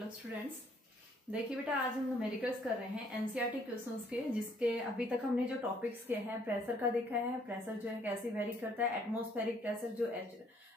Hello students. देखिए बेटा, आज हम न्यूमेरिकल्स कर रहे हैं एनसीईआरटी क्वेश्चंस के, जिसके अभी तक हमने जो टॉपिक्स किए हैं, प्रेशर का देखा है, प्रेशर जो है कैसे वेरी करता है, एटमॉस्फेरिक प्रेशर जो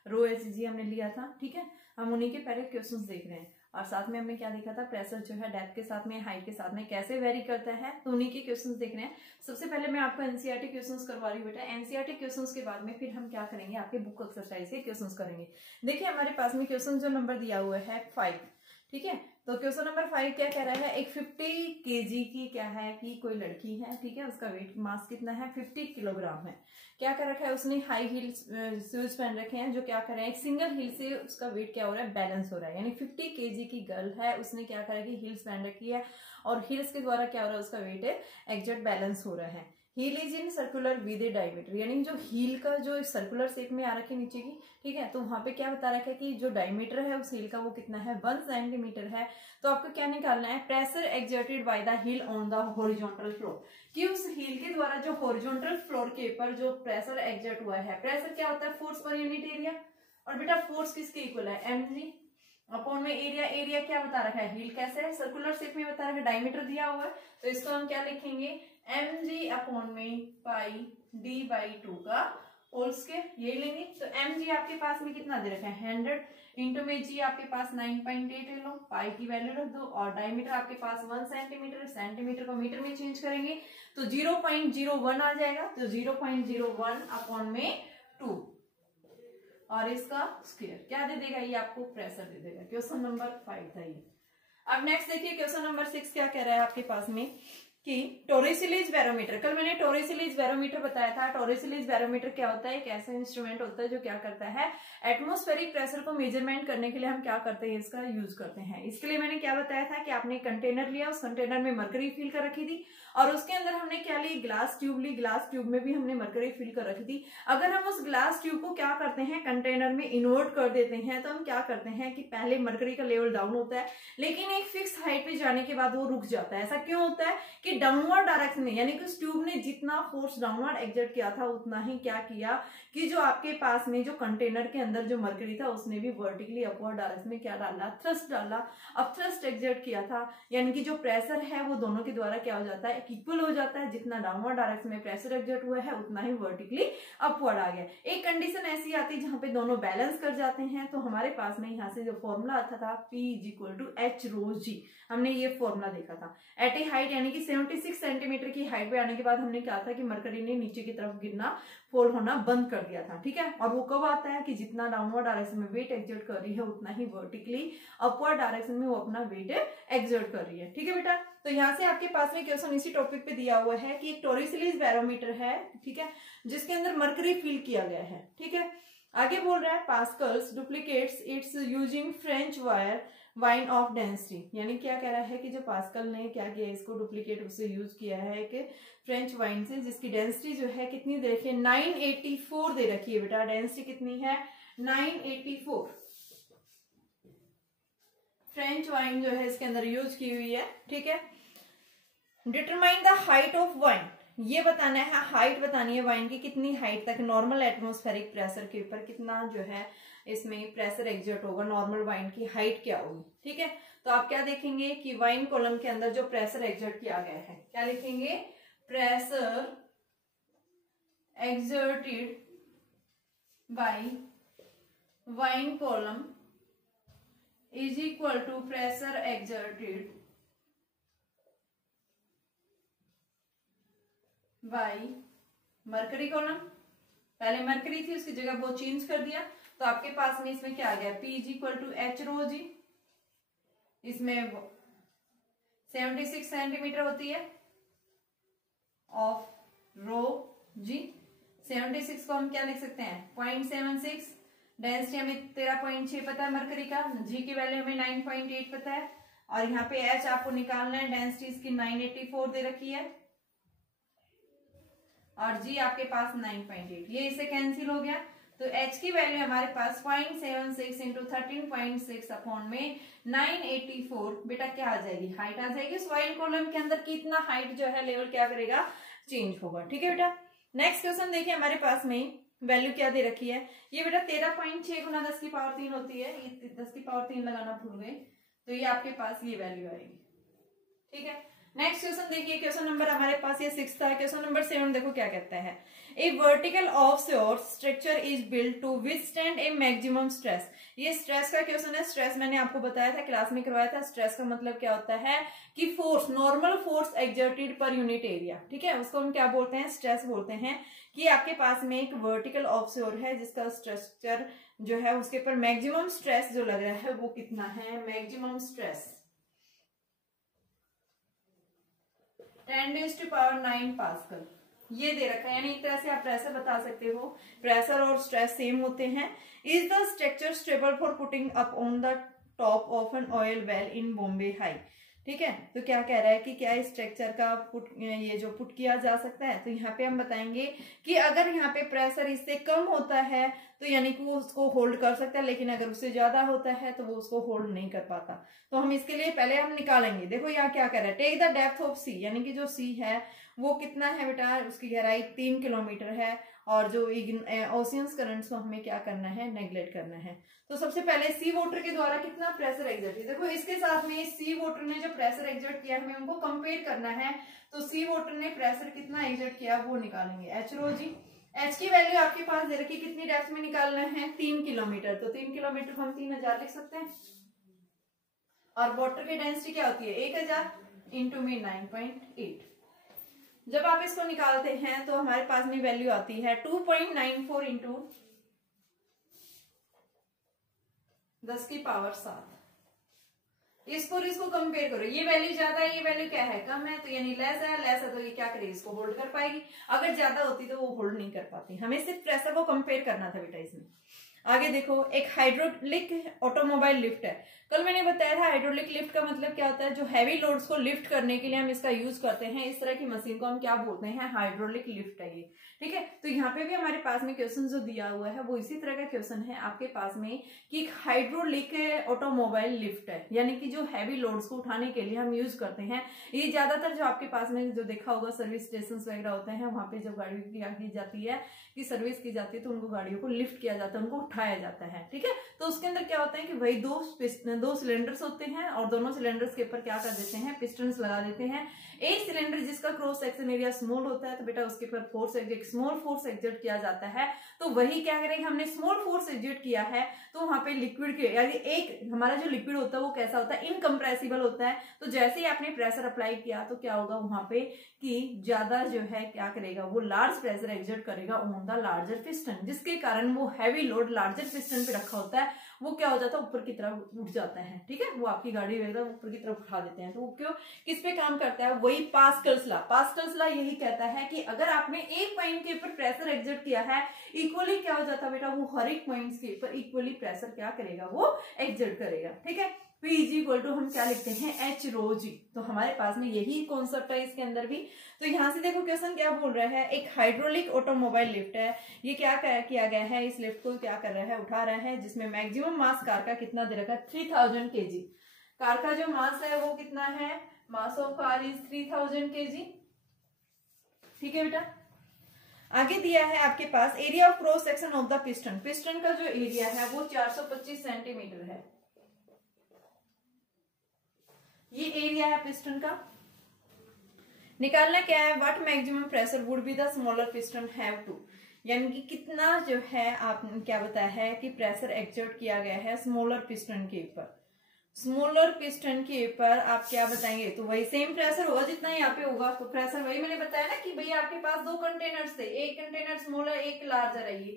रो एच जी हमने लिया था, ठीक है। हम उन्हीं के पहले क्वेश्चंस देख रहे हैं और साथ में हमने क्या देखा था, प्रेशर जो है डेप्थ के साथ में, हाइट के साथ में कैसे वेरी करता है, तो उन्हीं के क्वेश्चंस देख रहे हैं। सबसे पहले मैं आपको एनसीईआरटी क्वेश्चंस करवा रही हूँ बेटा। एनसीईआरटी क्वेश्चंस के बाद में फिर हम क्या करेंगे, आपके बुक एक्सरसाइज के क्वेश्चंस करेंगे। देखिए हमारे पास में क्वेश्चन जो नंबर दिया हुआ है 5, ठीक है। तो क्वेश्चन नंबर 5 क्या कह रहा है, एक 50 केजी की क्या है कि कोई लड़की है, ठीक है, उसका वेट मास कितना है 50 किलोग्राम है। क्या कर रखा है उसने, हाई हील शूज पहन रखे हैं जो क्या कर रहे हैं, एक सिंगल हील से उसका वेट क्या हो रहा है, बैलेंस हो रहा है। यानी 50 केजी की गर्ल है, उसने क्या करा कि हील्स पहन रखी है और हील्स के द्वारा क्या हो रहा है, उसका वेट एग्जैक्ट बैलेंस हो रहा है। Heel is in circular with a diameter, यानी जो हील का जो सर्कुलर शेप में आ रखी नीचे की, ठीक है, तो वहां पे क्या बता रखा है कि जो डायमीटर है उस हील का वो कितना है, 1 सेंटीमीटर है। तो आपको क्या निकालना है, pressure exerted by the heel on the horizontal floor, कि उस हील के द्वारा जो हॉरिजॉन्टल फ्लोर के ऊपर जो प्रेशर एक्सर्ट हुआ है। प्रेशर क्या होता है, फोर्स पर यूनिट एरिया, और बेटा फोर्स किसके इक्वल है, mg अपॉन में एरिया। एरिया क्या बता रखा है, हील कैसे है, सर्कुलर शेप में बता रखा है, डायमीटर दिया हुआ है, तो इसको हम क्या लिखेंगे, mg अपॉन में पाई d/2 का होल स्क्वायर, ये लेंगे। तो mg आपके पास में कितना दे रखा है, 100 इंटू में g आपके पास 9.8 ले लो, पाई की वैल्यू रख दो, और डायमीटर आपके पास 1 सेंटीमीटर, सेंटीमीटर को मीटर में चेंज करेंगे तो 0.01 आ जाएगा। तो 0.01 अपॉन में 2 और इसका स्क्वायर क्या दे देगा, ये आपको प्रेशर दे देगा। क्वेश्चन नंबर 5 था ये। अब नेक्स्ट देखिए क्वेश्चन नंबर 6 क्या कह रहा है आपके पास में कि टोरिसिलीज बैरोमीटर, कल मैंने टोरिसिलीज बैरोमीटर बताया था। टोरिसिलीज बैरोमीटर क्या होता है, एक ऐसा इंस्ट्रूमेंट होता है जो क्या करता है, एटमॉस्फेरिक प्रेशर को मेजरमेंट करने के लिए हम क्या करते हैं, इसका यूज करते हैं। इसके लिए मैंने क्या बताया था कि आपने कंटेनर लिया, उस कंटेनर में मरकरी फिल कर रखी थी और उसके अंदर हमने क्या ली, ग्लास ट्यूब ली, ग्लास ट्यूब में भी हमने मरकरी फिल कर रखी थी। अगर हम उस ग्लास ट्यूब को क्या करते हैं, कंटेनर में इन्वर्ट कर देते हैं, तो हम क्या करते हैं कि पहले मरकरी का लेवल डाउन होता है, लेकिन एक फिक्स हाइट पे जाने के बाद वो रुक जाता है। ऐसा क्यों होता है कि डाउनवर्ड डायरेक्शन में, यानी कि उस ट्यूब ने जितना फोर्स डाउनवर्ड एक्सर्ट किया था उतना ही क्या किया कि जो आपके पास में जो कंटेनर के अंदर जो मरकरी था उसने भी वर्टिकली अपवर्ड डायरेक्शन में क्या डाला, थ्रस्ट डाला। अब थ्रस्ट एक्सर्ट किया था, यानी कि जो प्रेशर है वो दोनों के द्वारा क्या हो जाता है, इक्वल हो जाता है। जितना डाउनवर्ड डायरेक्शन में प्रेशर एक्सर्ट हुआ है उतना ही वर्टिकली अपवर्ड आ गया। एक कंडीशन ऐसी आती है जहां पे दोनों बैलेंस कर जाते हैं, तो हमारे पास में यहाँ से जो फॉर्मूला आता था P = H rho G, हमने ये फॉर्मूला देखा था। एट ए हाइट यानी कि 76 सेंटीमीटर की हाइट पे आने के बाद हमने कहा था कि मरकरी ने नीचे की तरफ गिरना, फोल होना बंद कर दिया था, ठीक है। और वो कब आता है कि जितना डाउनवर्ड डायरेक्शन में वेट एक्सर्ट कर रही है उतना ही वर्टिकली अपवर्ड डायरेक्शन में वो अपना वेट एक्सर्ट कर रही है, ठीक है बेटा। तो यहाँ से आपके पास में क्वेश्चन इसी टॉपिक पे दिया हुआ है कि एक टोरिसिलीज बैरोमीटर है, ठीक है, जिसके अंदर मरकरी फिल किया गया है, ठीक है। आगे बोल रहा है Pascal's duplicates it's using French wine of density, यानी क्या कह रहा है कि जो पास्कल ने क्या किया, इसको डुप्लीकेट उससे यूज किया है कि फ्रेंच वाइन से, जिसकी डेंसिटी जो है कितनी दे रखी है, 984 दे रखी है बेटा। डेंसिटी कितनी है, 984 फ्रेंच वाइन जो है इसके अंदर यूज की हुई है, ठीक है। Determine the height of wine, ये बताना है, हाइट बतानी है वाइन की, कितनी हाइट तक नॉर्मल एटमॉस्फेरिक प्रेशर के ऊपर कितना जो है इसमें प्रेशर एक्सर्ट होगा, नॉर्मल वाइन की हाइट क्या होगी, ठीक है। तो आप क्या देखेंगे कि वाइन कॉलम के अंदर जो प्रेशर एक्सर्ट किया गया है, क्या लिखेंगे, pressure exerted by wine column is equal to pressure exerted by mercury column. पहले मरकरी थी, उसकी जगह वो चेंज कर दिया, तो आपके पास में इसमें क्या आ गया, P = H rho G। इसमें 76 सेंटीमीटर होती है ऑफ रो जी। 76 को हम क्या लिख सकते हैं, 0.76। डेंसिटी हमें 13.6 पता है मरकरी का, जी की वैल्यू हमें 9.8 पता है, और यहाँ पे H आपको निकालना है, डेंसिटी इसकी 984 दे रखी है और जी आपके पास 9.8, ये इससे कैंसिल हो गया। तो H की वैल्यू हमारे पास 0.76 इंटू 13.6 अपॉन में 984 बेटा क्या आ जाएगी, हाइट आ जाएगी। उस वाइन कॉलम के अंदर कितना हाइट जो है लेवल क्या करेगा, चेंज होगा, ठीक है बेटा। नेक्स्ट क्वेश्चन देखिए हमारे पास में वैल्यू क्या दे रखी है, ये बेटा 13.6 गुना 10 की पावर 3 होती है, ये 10 की पावर 3 लगाना भूल गए, तो ये आपके पास ये वैल्यू आएगी। ठीक है, नेक्स्ट क्वेश्चन देखिए, क्वेश्चन नंबर हमारे पास ये 6 था। क्वेश्चन नंबर 7 देखो क्या कहता है, a vertical offshore structure is built to withstand a maximum stress. ये स्ट्रेस का क्वेश्चन है। स्ट्रेस मैंने आपको बताया था, क्लास में करवाया था। स्ट्रेस का मतलब क्या होता है कि force, normal force exerted per unit area. ठीक है, उसको हम क्या बोलते हैं, स्ट्रेस बोलते हैं। कि आपके पास में एक वर्टिकल ऑफशोर है जिसका स्ट्रक्चर जो है उसके ऊपर मैक्सिमम स्ट्रेस जो लग रहा है वो कितना है, मैक्सिमम स्ट्रेस 10⁹ पास्कल ये दे रखा है। यानी एक तरह से आप प्रेशर बता सकते हो, प्रेशर और स्ट्रेस सेम होते हैं। Is the structure stable for putting up on the top of an oil well in Bombay high. ठीक है, तो क्या कह रहा है कि क्या इस स्ट्रक्चर का ये जो पुट किया जा सकता है। तो यहाँ पे हम बताएंगे कि अगर यहाँ पे प्रेशर इससे कम होता है तो यानी कि वो उसको होल्ड कर सकता है, लेकिन अगर उससे ज्यादा होता है तो वो उसको होल्ड नहीं कर पाता। तो हम इसके लिए पहले हम निकालेंगे। देखो यहाँ क्या कह रहा है, टेक द डेप्थ ऑफ सी, यानी कि जो सी है वो कितना है बेटा, उसकी गहराई 3 किलोमीटर है। और जो ओशियंस करंट्स को हमें क्या करना है, नेग्लेक्ट करना है। तो सबसे पहले सी वाटर के द्वारा कितना प्रेशर एक्सर्ट है। देखो इसके साथ में सी वाटर ने जो प्रेशर एक्सर्ट किया हमें उनको कंपेयर करना है। तो सी वाटर ने प्रेशर कितना एक्सर्ट किया वो निकालेंगे, एच रो जी। एच की वैल्यू आपके पास दे रखी, कितनी डेप्थ में निकालना है, 3 किलोमीटर। तो 3 किलोमीटर को हम 3000 लिख सकते हैं। और वाटर की डेंसिटी क्या होती है, 1000 इंटू में 9.8। जब आप इसको निकालते हैं तो हमारे पास में वैल्यू आती है 2.94 इंटू 10⁻⁷। इसको और इसको कंपेयर करो, ये वैल्यू ज्यादा है, ये वैल्यू क्या है, कम है। तो यानी लेस है तो ये क्या करेगी, इसको होल्ड कर पाएगी। अगर ज्यादा होती तो वो होल्ड नहीं कर पाती। हमें सिर्फ प्रेशर को कंपेयर करना था बेटा इसमें। आगे देखो, एक हाइड्रोलिक ऑटोमोबाइल लिफ्ट है। कल मैंने बताया था हाइड्रोलिक लिफ्ट का मतलब क्या होता है, जो हैवी लोड्स को लिफ्ट करने के लिए हम इसका यूज करते हैं। इस तरह की मशीन को हम क्या बोलते हैं, हाइड्रोलिक लिफ्ट है ये। ठीक है, तो यहाँ पे भी हमारे पास में क्वेश्चन जो दिया हुआ है वो इसी तरह का क्वेश्चन है आपके पास में कि हाइड्रोलिक ऑटोमोबाइल लिफ्ट है, यानी कि जो हैवी लोड्स को उठाने के लिए हम यूज करते हैं। ये ज्यादातर जो आपके पास में जो देखा होगा सर्विस स्टेशन वगैरह होते हैं, वहां पे जब गाड़ी की जाती है, की सर्विस की जाती है, तो उनको गाड़ियों को लिफ्ट किया जाता है, उनको उठाया जाता है। ठीक है, तो उसके अंदर क्या होता है कि वही दो सिलेंडर्स होते हैं और दोनों सिलेंडर्स के ऊपर क्या कर देते हैं, पिस्टन्स लगा देते हैं। एक सिलेंडर जिसका क्रॉस सेक्शन एरिया स्मॉल होता है तो बेटा उसके ऊपर स्मॉल फोर्स एक्सर्ट किया जाता है। तो वही क्या करेंगे, हमने स्मॉल फोर्स एक्सर्ट किया है तो वहां पे लिक्विड के यानी एक हमारा जो लिक्विड होता है वो कैसा होता है, इनकम्प्रेसिबल होता है। तो जैसे ही आपने प्रेशर अप्लाई किया तो क्या होगा वहां पे कि ज्यादा जो है क्या करेगा, वो लार्ज प्रेशर एक्सर्ट करेगा ऑन द लार्जर पिस्टन, जिसके कारण वो हैवी लोड लार्जर पिस्टन पे रखा होता है वो क्या हो जाता है, ऊपर की तरफ उठ जाता है। ठीक है, वो आपकी गाड़ी वगैरह ऊपर की तरफ उठा देते हैं। तो वो क्यों, किस पे काम करता है, वही पास्कल्स लॉ। पास्कल्स लॉ यही कहता है कि अगर आपने एक पॉइंट के ऊपर प्रेशर एक्सर्ट किया है, इक्वली क्या हो जाता है बेटा, वो हर एक पॉइंट के ऊपर इक्वली प्रेशर क्या करेगा, वो एक्सर्ट करेगा। ठीक है, P = हम क्या लिखते हैं, H रो जी। तो हमारे पास में यही कॉन्सेप्ट है इसके अंदर भी। तो यहाँ से देखो क्वेश्चन क्या बोल रहा है, एक हाइड्रोलिक ऑटोमोबाइल लिफ्ट है। ये क्या किया गया है, इस लिफ्ट को क्या कर रहा है, उठा रहा है, जिसमें मैक्सिमम मास कार का कितना दे रखा है, 3000 kg। कार का जो मास है वो कितना है, mass of car is 3000 kg। ठीक है बेटा, आगे दिया है आपके पास area of cross section of the piston. Piston का जो एरिया है वो 425 सेंटीमीटर है। ये एरिया है पिस्टन का। निकालना क्या है, what maximum pressure would be the smaller piston have to, यानी कि कितना जो है आपने क्या बताया है कि प्रेशर एक्सर्ट किया गया है स्मॉलर पिस्टन के ऊपर। स्मॉलर पिस्टन के ऊपर आप क्या बताएंगे, तो वही सेम प्रेशर होगा जितना यहाँ पे होगा। तो प्रेशर वही मैंने बताया ना कि भैया आपके पास 2 कंटेनर्स थे, एक कंटेनर स्मॉलर एक लार्जर है ये।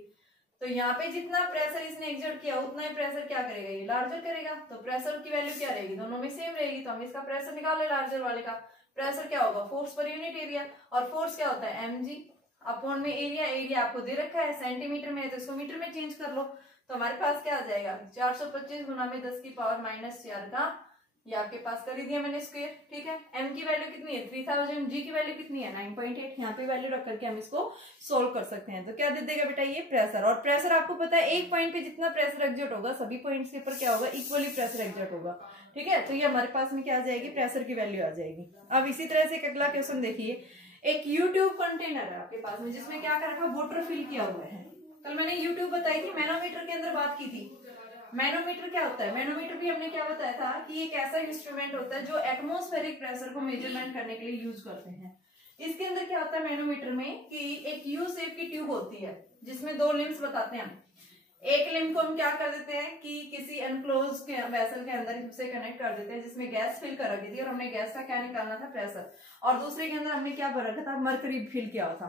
तो यहाँ पे जितना प्रेशर इसने एक्सर्ट किया उतना ही प्रेशर क्या करेगा, ये लार्जर करेगा। तो प्रेशर की वैल्यू क्या रहेगी, दोनों में सेम रहेगी। तो हम इसका प्रेशर निकाले लार्जर वाले का। प्रेशर क्या होगा, फोर्स पर यूनिट एरिया, और फोर्स क्या होता है, mg अपॉन में एरिया। एरिया आपको दे रखा है सेंटीमीटर में, तो इसको मीटर में चेंज कर लो। तो हमारे पास क्या आ जाएगा, 425 गुना में 10⁻⁻⁴ का, ये आपके पास कर ही दिया मैंने स्क्वायर। ठीक है, m की वैल्यू कितनी है 3000, g की वैल्यू कितनी है 9.8। यहाँ पे वैल्यू रख करके हम इसको सोल्व कर सकते हैं। तो क्या दे देगा बेटा, ये प्रेशर। और प्रेशर आपको पता है एक पॉइंट पे जितना प्रेशर एक्सर्ट होगा सभी पॉइंट्स के ऊपर क्या होगा, इक्वली प्रेशर एक्सर्ट होगा। ठीक है, तो ये हमारे पास में क्या आ जाएगी, प्रेशर की वैल्यू आ जाएगी। अब इसी तरह से एक अगला क्वेश्चन देखिए, एक यूट्यूब कंटेनर है आपके पास में जिसमें क्या कर रखा, वाटर फिल किया हुआ है। कल मैंने यूट्यूब बताई थी, मैनोमीटर के अंदर बात की थी। मैनोमीटर क्या होता है? मैनोमीटर भी हमने क्या बताया था कि एक ऐसा इंस्ट्रूमेंट होता है जो एटमॉस्फेरिक प्रेशर को मेजरमेंट करने के लिए यूज करते हैं। इसके अंदर क्या होता है मैनोमीटर में कि एक यू शेप की ट्यूब होती है जिसमें दो लिम्स बताते हैं हम। एक लिम्ब को हम क्या कर देते हैं कि किसी एनक्लोज के वेसल के अंदर से कनेक्ट कर देते हैं जिसमें गैस फिल कर रखी थी और हमने गैस का क्या निकालना था? प्रेशर। और दूसरे के अंदर हमने क्या भर रखा था? मरकरी फिल किया हुआ था।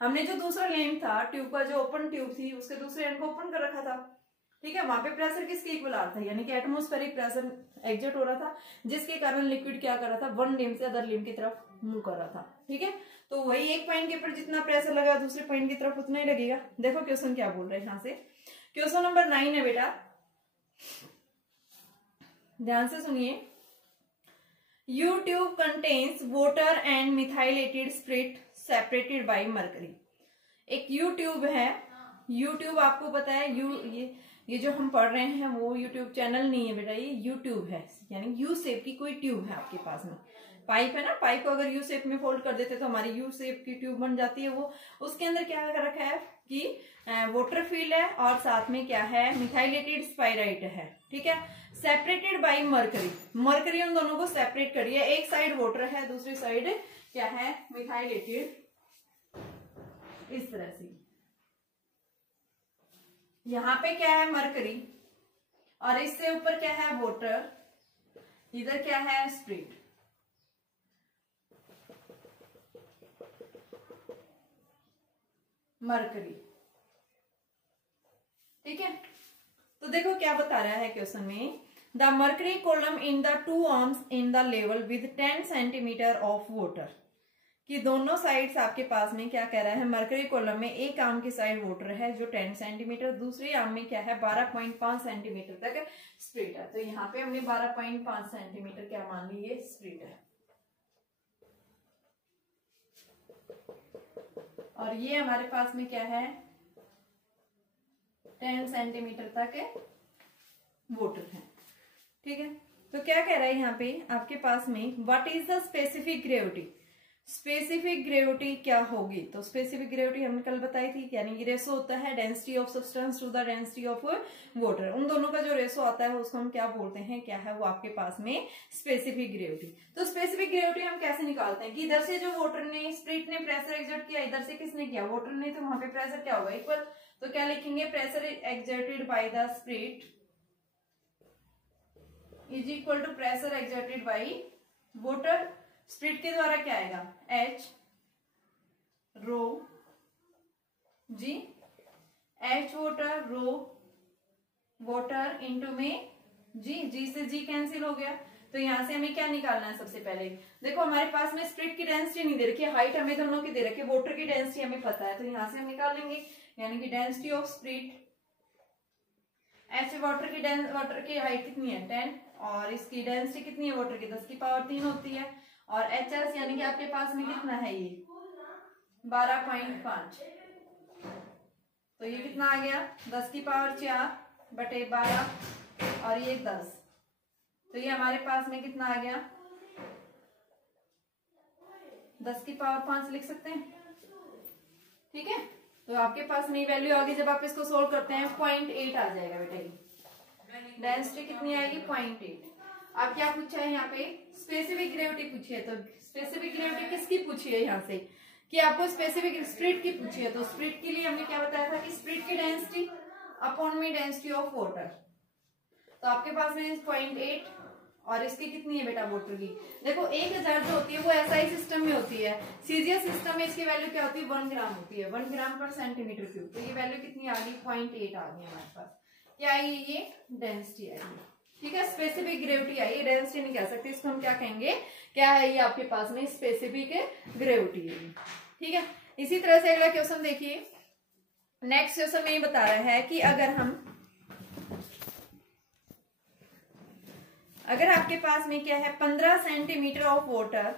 हमने जो दूसरा लिम्ब था ट्यूब का, जो ओपन ट्यूब थी, उसके दूसरे एंड को ओपन कर रखा था, ठीक है। वहां पे प्रेशर किसके इक्वल आ रहा था? यानी कि एटमॉस्फेरिक प्रेशर एग्जर्ट हो रहा था, जिसके कारण लिक्विड क्या कर रहा था? वन लिम्ब से अदर लिम्ब की तरफ मूव कर रहा था, ठीक है। तो वही एक पॉइंट के ऊपर जितना प्रेशर लगा दूसरे पॉइंट की तरफ उतना ही लगेगा। देखो क्वेश्चन क्या बोल रहे हैं यहाँ से। क्वेश्चन नंबर 9 है बेटा, ध्यान से सुनिए। You tube contains water and methylated spirit separated by mercury. एक यू ट्यूब है, यू ट्यूब आपको पता है, ये जो हम पढ़ रहे हैं वो यूट्यूब चैनल नहीं है बेटा, ये यूट्यूब है, यानी यू शेप की कोई ट्यूब है आपके पास में। पाइप है ना, पाइप को अगर यू शेप में फोल्ड कर देते तो हमारी यू शेप की ट्यूब बन जाती है वो। उसके अंदर क्या कर रखा है कि वाटर फील्ड है और साथ में क्या है? मिथाइलेटेड स्पाइराइट है, ठीक है। सेपरेटेड बाय मरकरी, मरकरी उन दोनों को सेपरेट करिए। एक साइड वाटर है, दूसरी साइड क्या है? मिथाइलेटेड, इस तरह से। यहाँ पे क्या है? मरकरी, और इससे ऊपर क्या है? वाटर, इधर क्या है? स्पिरिट। मरकरी, ठीक है। तो देखो क्या बता रहा है क्वेश्चन में। The mercury column in the two arms in the level with 10 centimetre of water, कि दोनों साइड्स आपके पास में क्या कह रहा है? मरकरी कॉलम में एक आर्म की साइड वाटर है जो 10 सेंटीमीटर, दूसरी आर्म में क्या है? 12.5 सेंटीमीटर तक स्प्रिट है। तो यहाँ पे हमने 12.5 सेंटीमीटर क्या मान ली? ये स्प्रिट है। और ये हमारे पास में क्या है? 10 सेंटीमीटर तक वाटर है, ठीक है। तो क्या कह रहा है यहाँ पे आपके पास में? What is the specific gravity? Specific gravity क्या होगी? तो स्पेसिफिक ग्रेविटी हमने कल बताई थी, यानी कि रेशो होता है density of substance to the density of water. उन दोनों का जो रेशो आता है उसको हम क्या बोलते हैं? क्या है वो आपके पास में? Specific gravity. तो स्पेसिफिक ग्रेविटी हम कैसे निकालते हैं कि इधर से जो वाटर ने, स्पिरिट ने प्रेशर एक्सर्ट किया, इधर से किसने किया? वाटर ने। तो वहां पे प्रेशर क्या होगा? इक्वल। तो क्या लिखेंगे? Pressure exerted by the spirit is equal to pressure exerted by water. Spirit के द्वारा क्या आएगा? H rho g, H water rho water into में जी से जी कैंसिल हो गया। तो यहां से हमें क्या निकालना है? सबसे पहले देखो हमारे पास में स्पिरिट की डेंसिटी नहीं दे रखी है, हाइट हमें दोनों की दे रखी है, वाटर की डेंसिटी हमें पता है, तो यहां से हम निकाल लेंगे। यानी कि density of spirit, H water की हाइट कितनी है? 10, और इसकी डेंसिटी कितनी है? वाटर की 10 की पावर 3 होती है। और HS यानी कि आपके पास में कितना है? ये 12.5। तो ये कितना आ गया? 10 की पावर 4 बटे 12 और ये 10। तो ये हमारे पास में कितना आ गया? 10 की पावर 5 लिख सकते हैं, ठीक है। तो आपके पास में वैल्यू आ गई। जब आप इसको सोल्व करते हैं 0.8 आ जाएगा बेटा। ये डेंसिटी कितनी आएगी? 0.8। अब क्या पूछा है यहाँ पे? स्पेसिफिक ग्रेविटी पूछी है। तो स्पेसिफिक ग्रेविटी किसकी पूछी है यहाँ से? कि आपको स्पेसिफिक स्पिरिट की पूछी है। तो स्पिरिट के लिए हमने क्या बताया था कि स्पिरिट की डेंसिटी अपॉन में डेंसिटी ऑफ वाटर। तो आपके पास में 0.8 और इसकी कितनी है बेटा? वाटर की देखो 1000 जो होती है वो SI सिस्टम में होती है। सीजीएस सिस्टम में इसकी वैल्यू क्या होती है? 1 ग्राम होती है, 1 ग्राम पर सेंटीमीटर क्यूब। तो ये वैल्यू कितनी आ गई? 0.8 आ गई हमारे पास। क्या आई? ये डेंसिटी आई, ठीक है। स्पेसिफिक ग्रेविटी आई, डेंसिटी नहीं कह सकते इसको, हम क्या कहेंगे? क्या है ये आपके पास में? स्पेसिफिक ग्रेविटी है, ठीक है। इसी तरह से अगला क्वेश्चन देखिए। नेक्स्ट क्वेश्चन में ये बता रहा है कि अगर आपके पास में क्या है 15 centimetre of water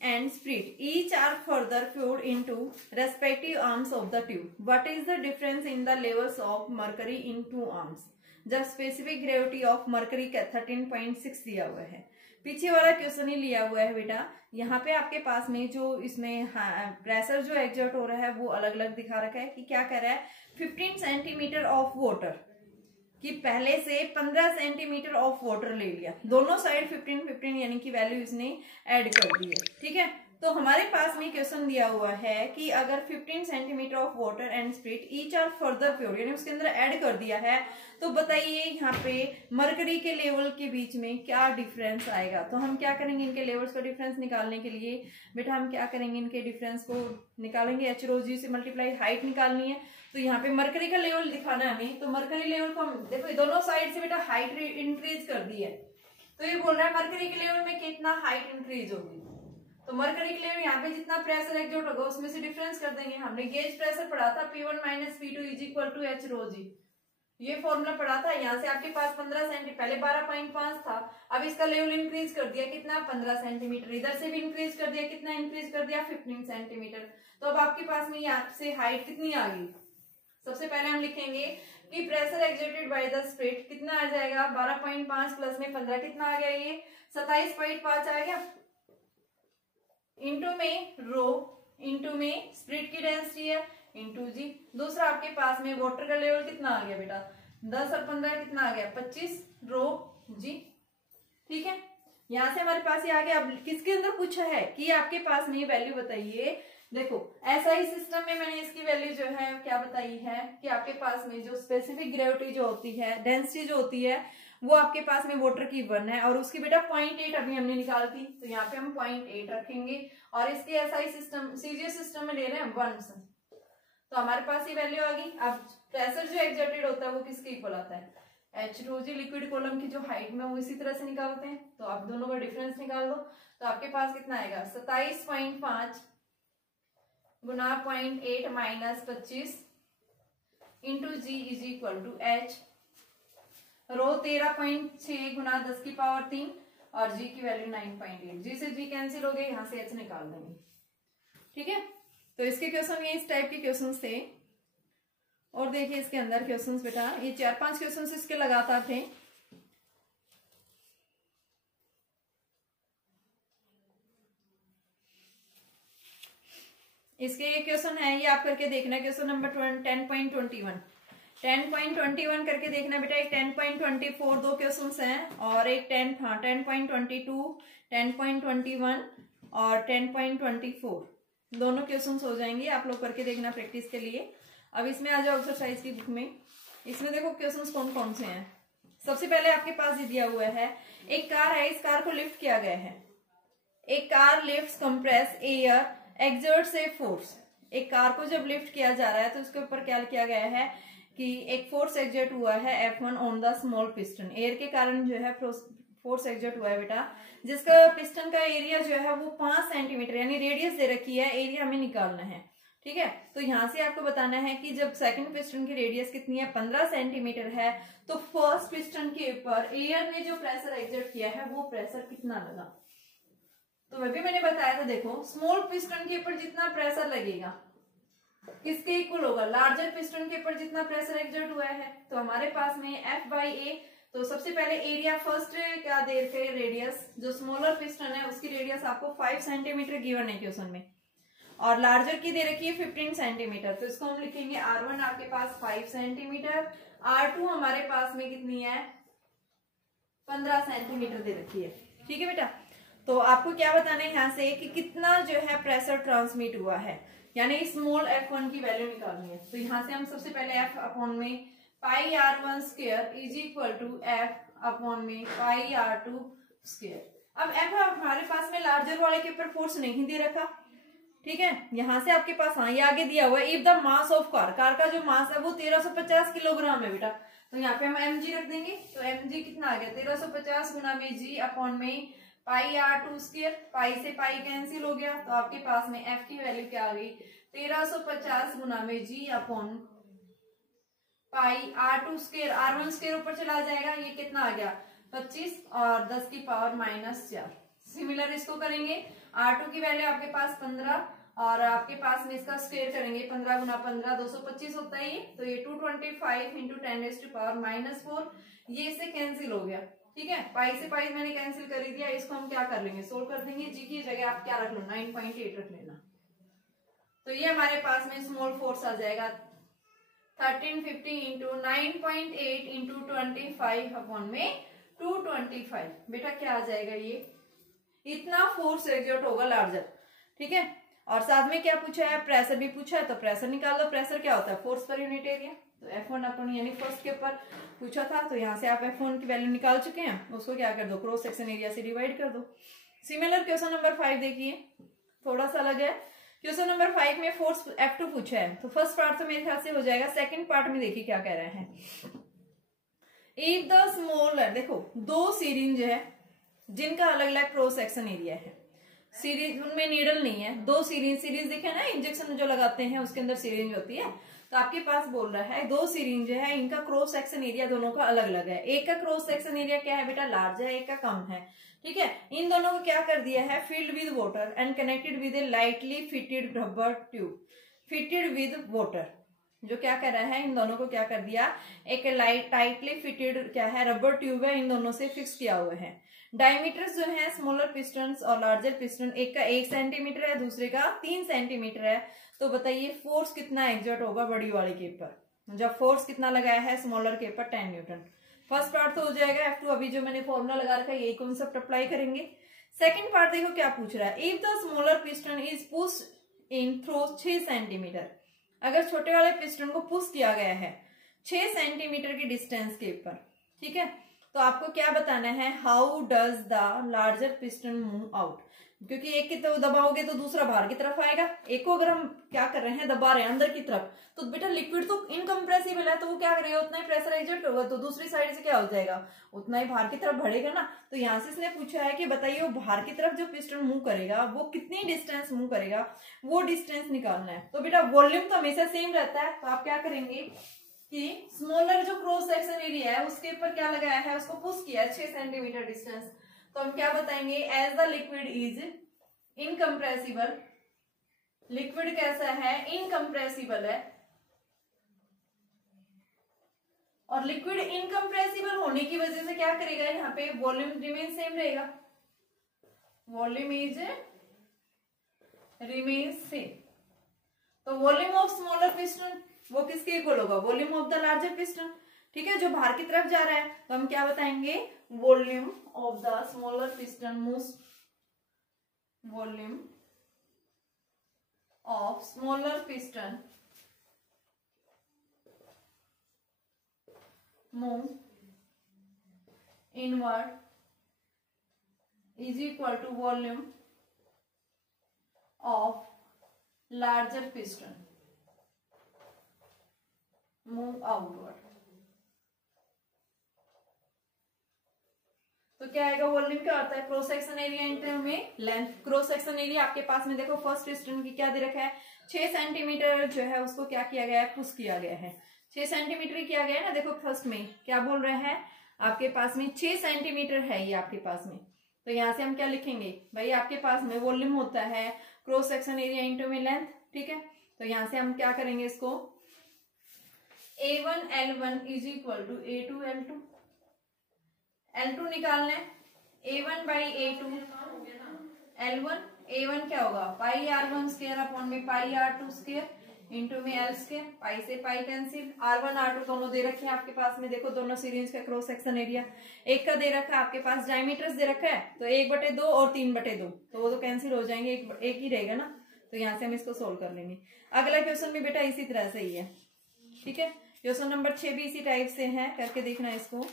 and spirit each are further flowed into respective arms of the tube, what is the difference in the levels of mercury in two arms? जब स्पेसिफिक ग्रेविटी ऑफ मरकरी का 13.6 दिया हुआ है। पीछे वाला question ही लिया हुआ है बेटा। यहाँ पे आपके पास में जो इसमें प्रेशर जो एक्सर्ट हो रहा है वो अलग अलग दिखा रखा है कि क्या कह रहा है? 15 सेंटीमीटर ऑफ वाटर, कि पहले से 15 सेंटीमीटर ऑफ वाटर ले लिया, दोनों साइड 15-15 यानी कि वैल्यू इसने ऐड कर दी है। ठीक है, तो हमारे पास में क्वेश्चन दिया हुआ है कि अगर 15 centimetre of water and spirit each are further pure, यानी उसके अंदर ऐड कर दिया है, तो बताइए यहाँ पे मरकरी के लेवल के बीच में क्या डिफरेंस आएगा। तो हम क्या करेंगे, इनके लेवल्स का डिफरेंस निकालने के लिए बेटा हम क्या करेंगे, इनके डिफरेंस को निकालेंगे, H⍴G से मल्टीप्लाई हाइट निकालनी है। तो यहाँ पे मरकरी का लेवल दिखाना है हमें, तो मरकरी लेवल को हम देखो दोनों साइड से बेटा हाइट इंक्रीज कर दी है, तो ये बोल रहा है मरकरी के लेवल में कितना हाइट इंक्रीज होगी। तो मरकरी के लेवल यहाँ पे जितना प्रेशर एक्सर्ट होगा उसमें से डिफरेंस कर देंगे। हमने गेज प्रेशर पढ़ा था P1 - P2 = H⍴G, ये फॉर्मूला पढ़ा था। यहाँ से आपके पास 15 सेंटीमीटर, पहले 12.5 था, अब इसका लेवल इंक्रीज कर दिया कितना, 15 सेंटीमीटर, इधर से भी इंक्रीज कर दिया, कितना इंक्रीज कर दिया, 15 सेंटीमीटर। तो अब आपके पास में यहाँ से हाइट कितनी आ गई। सबसे पहले हम लिखेंगे कि pressure exerted by the spirit कितना आ जाएगा, 12.5 प्लस में 15 कितना आ गया, ये 27.5 आ गया, इंटू में रो, इंटू में स्पिरिट की डेंसिटी है, इंटू जी। दूसरा आपके पास में वाटर का लेवल कितना आ गया बेटा, 10 और 15 कितना आ गया, 25 रो जी। ठीक है, यहां से हमारे पास ये आ गया। अब किसके अंदर पूछा है कि आपके पास में वैल्यू बताइए। देखो ऐसा ही सिस्टम में मैंने इसकी वैल्यू जो है क्या बताई है कि आपके पास में जो स्पेसिफिक ग्रेविटी जो होती है, डेंसिटी जो होती है, वो आपके पास में वाटर की 1 है और उसकी बेटा 0.8 अभी हमने निकाल थी, तो यहाँ पे हम 0.8 रखेंगे। और इसके एसआई सिस्टम, सीजीएस सिस्टम में ले रहे हैं 1 से, तो हमारे पास ये वैल्यू आ गई। अब प्रेशर जो एक्सर्टेड होता है वो किसके इक्वल आता है, H⍴G लिक्विड कॉलम की जो हाइट में वो इसी तरह से निकालते हैं। तो आप दोनों का डिफरेंस निकाल दो, तो आपके पास कितना आएगा, 27.5 गुना 0.8 माइनस 25 इंटू जी = H, रो 13.6 गुना 10⁻³ और जी की वैल्यू 9.8। जी से जी कैंसिल हो गए, यहां से H निकाल देंगे। ठीक है, तो इसके क्वेश्चन ये इस टाइप के क्वेश्चंस थे। और देखिए इसके अंदर क्वेश्चंस बेटा ये 4-5 क्वेश्चंस इसके लगातार थे। इसके ये क्वेश्चन है, ये आप करके देखना, क्वेश्चन नंबर 10.21 10.21 करके देखना बेटा। एक 10.24 दो क्वेश्चंस हैं और एक 10.22 10.21 और 10.24 दोनों क्वेश्चंस हो जाएंगे, आप लोग करके देखना प्रैक्टिस के लिए। अब इसमें आ जाओ एक्सरसाइज की बुक में। इसमें देखो क्वेश्चंस कौन कौन से हैं। सबसे पहले आपके पास ये दिया हुआ है, एक कार है, इस कार को लिफ्ट किया गया है। एक car lift compress air exert से फोर्स। एक कार को जब लिफ्ट किया जा रहा है तो उसके ऊपर क्या किया गया है कि एक फोर्स एक्सर्ट हुआ है F1 on the small piston. Air के कारण जो है फोर्स एक्सर्ट हुआ है बेटा, जिसका पिस्टन का एरिया जो है वो 5 सेंटीमीटर यानी रेडियस दे रखी है, एरिया हमें निकालना है। ठीक है, तो यहां से आपको बताना है कि जब सेकंड पिस्टन की रेडियस कितनी है, 15 सेंटीमीटर है, तो फर्स्ट पिस्टन के ऊपर एयर ने जो प्रेशर एक्सर्ट किया है वो प्रेशर कितना लगा। तो वह भी मैंने बताया था, देखो स्मॉल पिस्टन के ऊपर जितना प्रेशर लगेगा किसके इक्वल होगा, लार्जर पिस्टन के ऊपर जितना प्रेशर एक्सर्ट हुआ है। तो हमारे पास में F/A, तो सबसे पहले एरिया फर्स्ट क्या दे रखे, रेडियस, जो स्मॉलर पिस्टन है उसकी रेडियस आपको 5 सेंटीमीटर गिवन है क्वेश्चन में, और लार्जर की दे रखी है 15 सेंटीमीटर। तो इसको हम लिखेंगे R1 आपके पास 5 सेंटीमीटर, R2 हमारे पास में कितनी है 15 सेंटीमीटर दे रखी है। ठीक है बेटा, तो आपको क्या बताना है यहाँ से कि कितना जो है प्रेशर ट्रांसमिट हुआ है, यानी स्मॉल F1 की वैल्यू निकालनी है। तो यहाँ से हम सबसे पहले F अपॉन में πr1² = F अपॉन में πr2²। अब F हमारे पास में लार्जर वाले के ऊपर फोर्स नहीं दे रखा, ठीक है। यहाँ से आपके पास हाँ ये आगे दिया हुआ है, if the mass of car का जो मास है वो 1350 किलोग्राम है बेटा, तो यहाँ पे हम mg रख देंगे। तो mg कितना आ गया 1350 गुना में g अपॉन में πr2², पाई से पाई कैंसिल हो गया, तो आपके पास में f की वैल्यू क्या आ गई 1350 गुना में g अपॉन πr2², r1² ऊपर चला जाएगा, ये कितना आ गया 25 और 10⁻⁻⁴। सिमिलर इसको करेंगे, R2 की वैल्यू आपके पास 15 और आपके पास में इसका स्क्वायर करेंगे 15 गुना 15 225 होता है ये, तो ये 225 इंटू 10⁻⁻⁴, ये इससे कैंसिल हो गया। ठीक है, पाई से पाई मैंने कैंसिल कर दिया, इसको हम क्या कर लेंगे सोल्व कर देंगे। जी की जगह आप क्या रख लो 9.8 रख लेना। तो ये हमारे पास में स्मॉल फोर्स आ जाएगा 1350 इंटू 9.8 इंटू 25 अपॉन में 225। बेटा क्या आ जाएगा, ये इतना फोर्स एग्जर्ट होगा लार्जर। ठीक है, और साथ में क्या पूछा है, प्रेशर भी पूछा है, तो प्रेशर निकाल दो। प्रेशर क्या होता है, फोर्स पर यूनिट एरिया। तो F1 अपन यानी फर्स्ट के ऊपर पूछा था, तो यहाँ से आप F1 की वैल्यू निकाल चुके हैं, उसको क्या कर दो, क्रॉस सेक्शन एरिया से डिवाइड कर दो। सिमिलर क्वेश्चन नंबर 5 देखिए, थोड़ा सा अलग है। क्वेश्चन नंबर 5 में फोर्स F2 पूछा है, तो फर्स्ट पार्ट तो मेरे ख्याल से हो जाएगा। सेकंड पार्ट में देखिए क्या कह रहे हैं। इफ द स्मॉलर, देखो दो सिरिंज है जिनका अलग अलग क्रॉस सेक्शन एरिया है। सीरीज उनमें नीडल नहीं है, दो सीरीज देखे ना, इंजेक्शन जो लगाते हैं उसके अंदर सीरीज होती है। तो आपके पास बोल रहा है दो सीरीज है, इनका क्रॉस सेक्शन एरिया दोनों का अलग अलग है। एक का क्रॉस सेक्शन एरिया क्या है बेटा, लार्ज है, एक का कम है। ठीक है, इन दोनों को क्या कर दिया है, filled with water and connected with A lightly fitted rubber tube. Fitted with water, जो क्या कर रहा है, इन दोनों को क्या कर दिया, एक टाइटली फिटेड क्या है, रबर ट्यूब है, इन दोनों से फिक्स किया हुआ है। डायमीटर्स जो है स्मॉलर पिस्टन और लार्जर पिस्टन, एक का 1 सेंटीमीटर है, दूसरे का 3 सेंटीमीटर है। तो बताइए फोर्स कितना एग्जर्ट होगा बड़ी वाले के ऊपर। जब फोर्स कितना लगाया है स्मॉलर के ऊपर, 10 न्यूटन। फर्स्ट पार्ट तो हो जाएगा F2, अभी जो मैंने फॉर्मूला लगा रखा है यही कॉन्सेप्ट अप्लाई करेंगे। सेकंड पार्ट देखो क्या पूछ रहा है, if the smaller piston is push in through 6 centimetre. अगर छोटे वाले पिस्टन को पुश किया गया है 6 सेंटीमीटर की डिस्टेंस के ऊपर, ठीक है, तो आपको क्या बताना है, how does the larger piston move out. क्योंकि एक की तरफ दबाओगे तो दूसरा बाहर की तरफ आएगा, एक को अगर हम क्या कर रहे हैं, दबा रहे हैं अंदर की तरफ, तो बेटा लिक्विड तो इनकम्प्रेसिबल है, तो वो क्या करेगा, उतना ही प्रेशर एग्जर्ट होगा, तो दूसरी साइड से क्या हो जाएगा, उतना ही बाहर की तरफ बढ़ेगा ना। तो यहाँ से इसने पूछा है कि बताइए वो बाहर की तरफ जो पिस्टन मूव करेगा वो कितनी डिस्टेंस मूव करेगा, वो डिस्टेंस निकालना है। तो बेटा वॉल्यूम तो हमेशा सेम रहता है, तो आप क्या करेंगे कि स्मॉलर जो क्रॉस सेक्शन एरिया है उसके ऊपर क्या लगाया है, उसको पुश किया 6 सेंटीमीटर डिस्टेंस। तो हम क्या बताएंगे, as the liquid is incompressible. Liquid कैसा है, इनकम्प्रेसिबल है, और लिक्विड इनकम्प्रेसिबल होने की वजह से क्या करेगा, यहाँ पे वॉल्यूम रिमेन सेम रहेगा, वॉल्यूम इज रिमेन सेम। तो वॉल्यूम ऑफ स्मॉलर पिस्टन वो किसके इक्वल होगा, volume of the larger piston. ठीक है, जो बाहर की तरफ जा रहा है, तो हम क्या बताएंगे, volume of the smaller piston moves, volume of smaller piston move inward is equal to volume of larger piston move outward. तो क्या आएगा, वॉल्यूम क्या होता है, क्रॉस सेक्शन एरिया इंटर में लेंथ। क्रॉस सेक्शन एरिया आपके पास में देखो फर्स्ट पिस्टन की क्या दे रखा है, 6 सेंटीमीटर जो है उसको क्या किया गया है, पुश किया गया है। 6 सेंटीमीटर किया गया है ना, देखो फर्स्ट में क्या बोल रहे हैं, आपके पास में 6 सेंटीमीटर है ये आपके पास में। तो यहाँ से हम क्या लिखेंगे भाई, आपके पास में वॉल्यूम होता है क्रॉस सेक्शन एरिया इंटू में लेंथ। ठीक है, तो यहाँ से हम क्या करेंगे, इसको A1 L1 is equal to A2 L2। L2 निकालना है, A1 by A2 L1। A1 क्या होगा, पाई R1 स्क्वायर अपॉन में पाई R2 स्क्वायर इंटू में L स्क्वायर। पाई से पाई कैंसिल, R1 R2 दोनों दे रखे हैं आपके पास में, देखो दोनों सीरीज का क्रॉस सेक्शन एरिया। एक का दे रखा है आपके पास, डायमीटर्स दे रखा है, तो 1/2 और 3/2, तो वो तो कैंसिल हो जाएंगे, एक ही रहेगा ना। तो यहाँ से हम इसको सोल्व कर लेंगे। अगला क्वेश्चन भी बेटा इसी तरह से ही है। ठीक है, क्वेश्चन नंबर 6 भी इसी टाइप से है, करके देखना इसको।